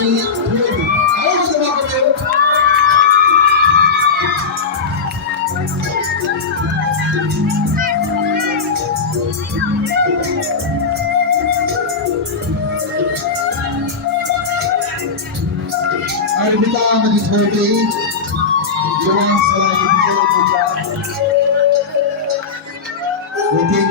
Arbita Madhuri, Yuan Salai Within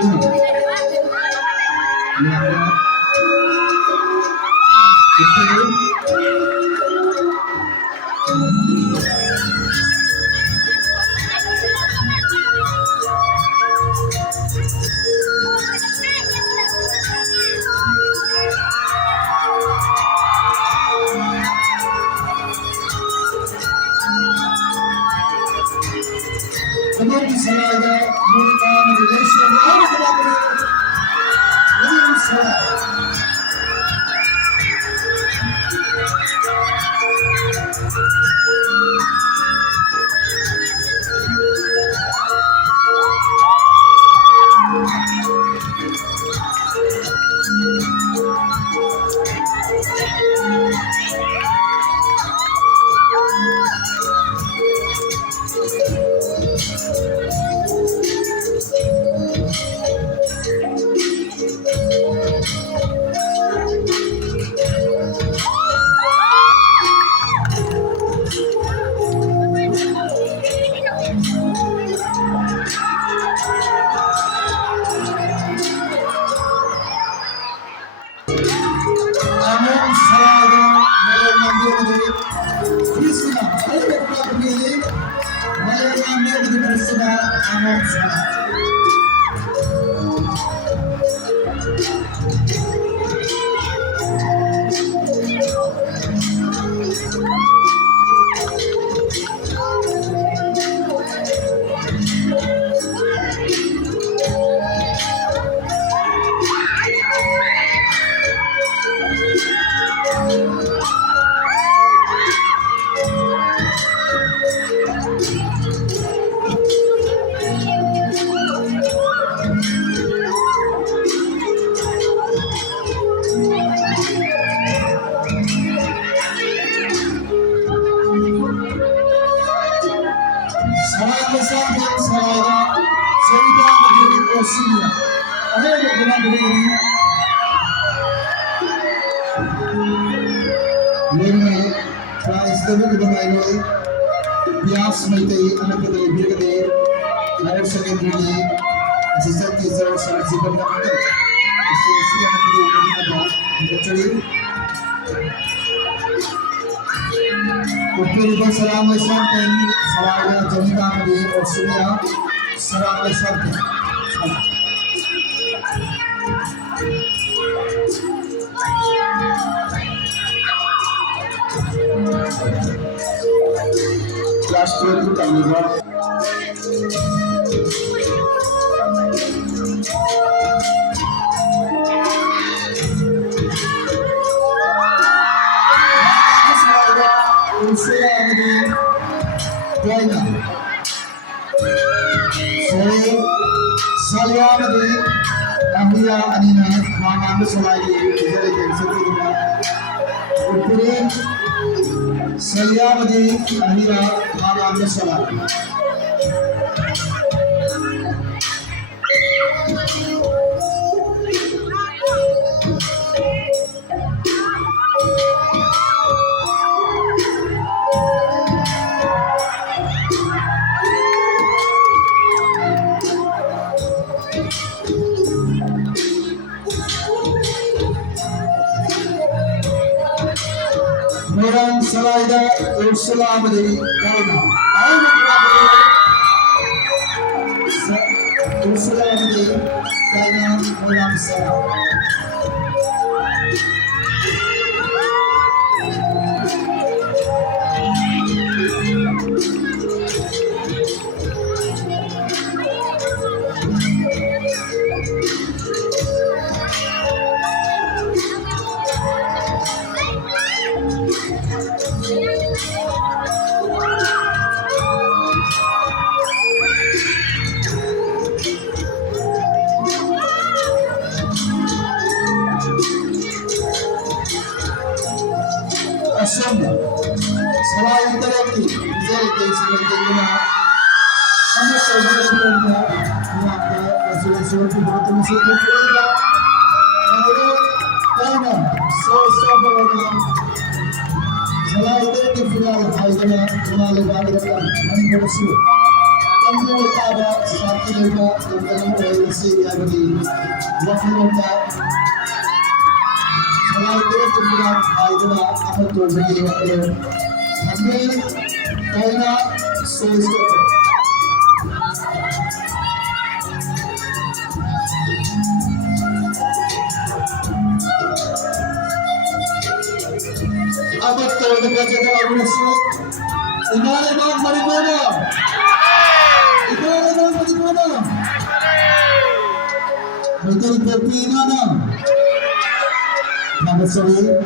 Kemudian Salada, Monica Malaysia, William Salada. Amon Salada, Krishna, Amon Salada. Bias Maitei, anak kita Brigadier, Higher Secondary, Assistant Teacher, Sarah Zibang Nakan. Istri anak kita ada, actually. Ukir ibang salam Islam pen, salaya Janita di Australia, salam Islam pen. Class 12 kami buat. Saya di Ahliya Anina, Mama Musalai, jadi sebelumnya. Kemudian saya di Ahliya Mama Musalai. Orang Salaida Ursula dari Kauna. Ursula dari Kauna orang Salam. Asomba. Selain terapi, jadi sebagai anda saudara saudara maka hasil itu bertemu satu keluarga. Lalu karena sesuatu selain terapi final akhirnya kembali balik ke Indonesia. Tentu ada satu juga yang berisi yang di waktu selain terapi final akhirnya apa tuh jadi waktu kami karena sesuatu abad kalau dibaca dalam Rasul Inara dan Marimana Inara dan Marimana Betul berpinana Nama saya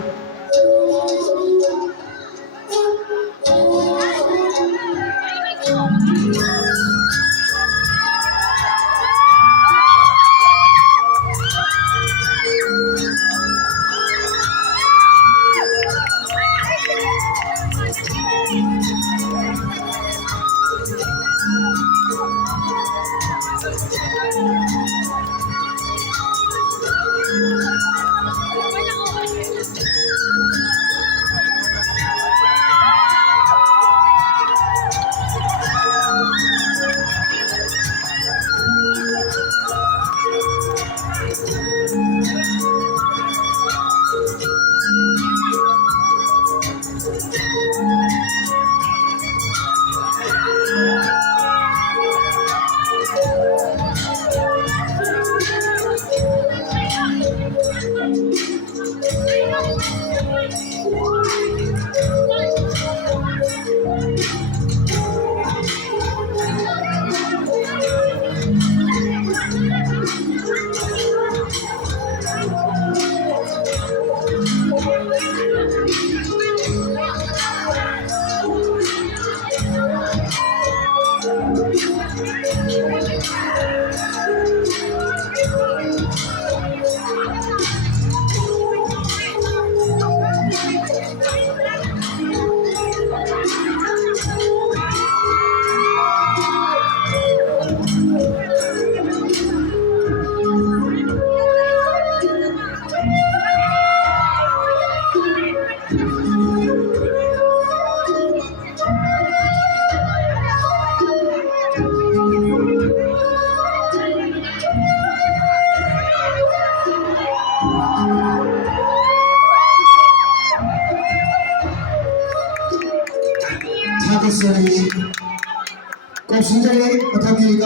Terima kasih. Kau sendiri